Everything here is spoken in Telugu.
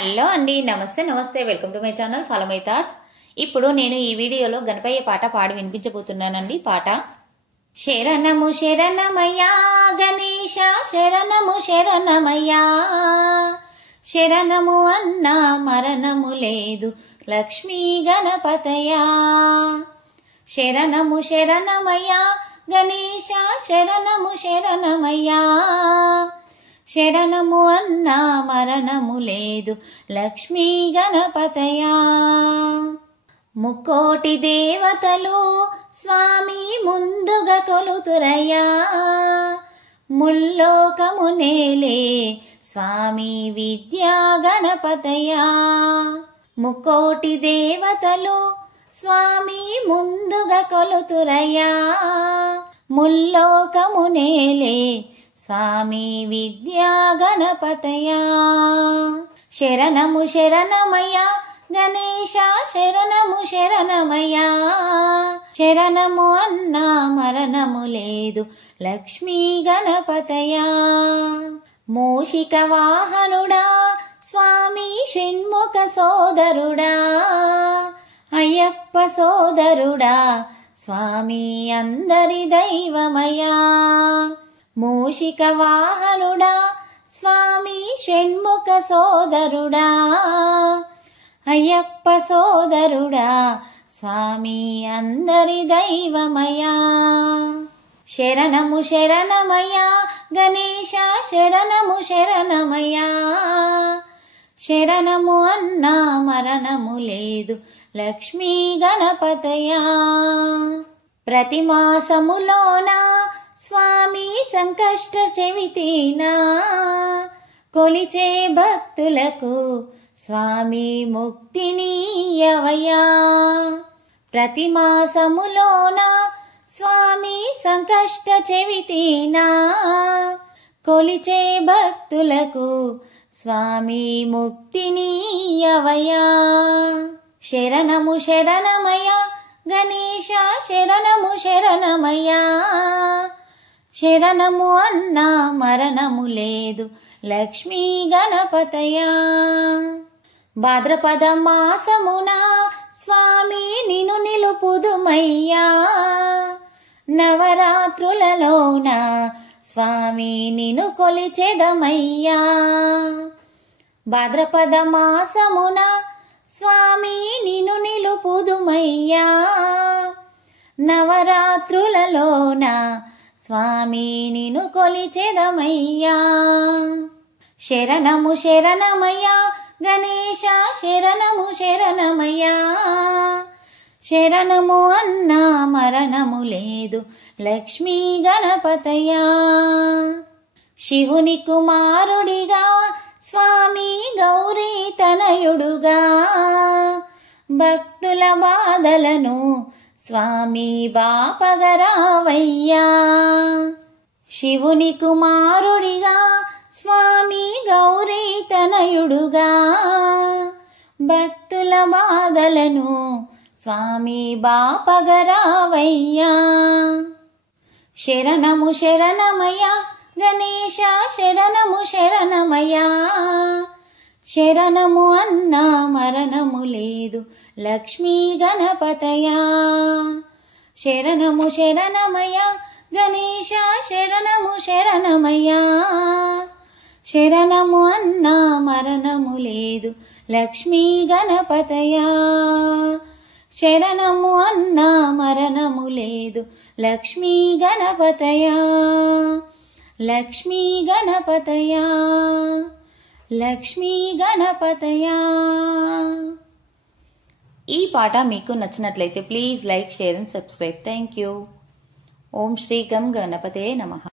హలో అండి, నమస్తే నమస్తే. Welcome to my channel follow my thoughts. ఇప్పుడు నేను ఈ వీడియోలో గణపయ్య పాట పాడి వినిపించబోతున్నానండి. పాట శరణము శరణమయ్యా గణేశ, శరణము శరణమయ్యా, శరణము అన్నా మరణము లేదు లక్ష్మీ గణపతయా. శరణము శరణమయ్యా గణేశ, శరణము శరణమయ్యా, శరణము అన్నా మరణము లేదు లక్ష్మీ గణపతయా. ముక్కోటి దేవతలు స్వామి ముందుగా కొలుతురయ్యా, ముల్లోకము నేలే స్వామి విద్యా గణపతయా. ముక్కోటి దేవతలు స్వామి ముందుగా కొలుతురయ్యా, ముల్లోకము నేలే స్వామి విద్యా గణపతయా. శరణము శరణమయ్యా గణేశ, శరణము శరణమయ్యా, శరణము అన్నా మరణము లేదు లక్ష్మీ గణపతయా. మూషిక వాహనుడా స్వామి షణ్ముఖ సోదరుడా, అయ్యప్ప సోదరుడా స్వామి అందరి దైవమయ్యా. మూషిక వాహనుడా స్వామి షణ్ముఖ సోదరుడా, అయ్యప్ప సోదరుడా స్వామి అందరి దైవమయ్యా. శరణము శరణమయ్యా గణేశ, శరణము శరణమయ్యా, శరణము అన్నా మరణము లేదు లక్ష్మీ గణపతయా. ప్రతి మాసములోన స్వామి సంకష్ట చవితినా కొలిచే భక్తులకు స్వామి ముక్తినీయవయ్యా. ప్రతి మాసములోన స్వామి సంకష్ట చవితినా కొలిచే భక్తులకు స్వామి ముక్తినీయవయ్యా. శరణము శరణమయ్యా గణేశ, శరణము శరణమయ్యా, శరణము అన్నా మరణము లేదు లక్ష్మీ గణపతయా. భాద్రపద మాసమున స్వామి నిన్ను నిలుపుదుమయ్యా, నవరాత్రులలోన స్వామి నిన్ను కొలిచెదమయ్యా. భాద్రపద మాసమున స్వామి నిన్ను నిలుపుదుమయ్యా, నవరాత్రులలోన స్వామి నిన్ను కొలిచెదమయ్యా. శరణము శరణమయ్యా గణేశ, శరణము శరణమయ్యా, శరణము అన్నా మరణము లేదు లక్ష్మీ గణపతయా. శివుని కుమారుడిగా స్వామి గౌరీ తనయుడుగా, భక్తుల బాధలను స్వామి బాపగరావయ్యా. శివుని కుమారుడిగా స్వామి గౌరీ తనయుడుగా, భక్తుల బాధలను స్వామి బాపగరావయ్యా. శరణము శరణమయ్యా గణేశ, శరణము శరణమయ్యా, శరణము అన్నా మరణము లేదు లక్ష్మీ గణపతయా. శరణము శరణమయ్యా గణేశ, శరణము శరణమయ్యా, శరణము అన్నా మరణము లేదు లక్ష్మీ గణపతయా. శరణము అన్నా మరణము లేదు లక్ష్మీ గణపతయా. లక్ష్మీ గణపతయా, లక్ష్మీ గణపతయా. ఈ పాట మీకు నచ్చినట్లయితే please like, share and subscribe. Thank you. ఓం శ్రీ గం గణపతే నమః.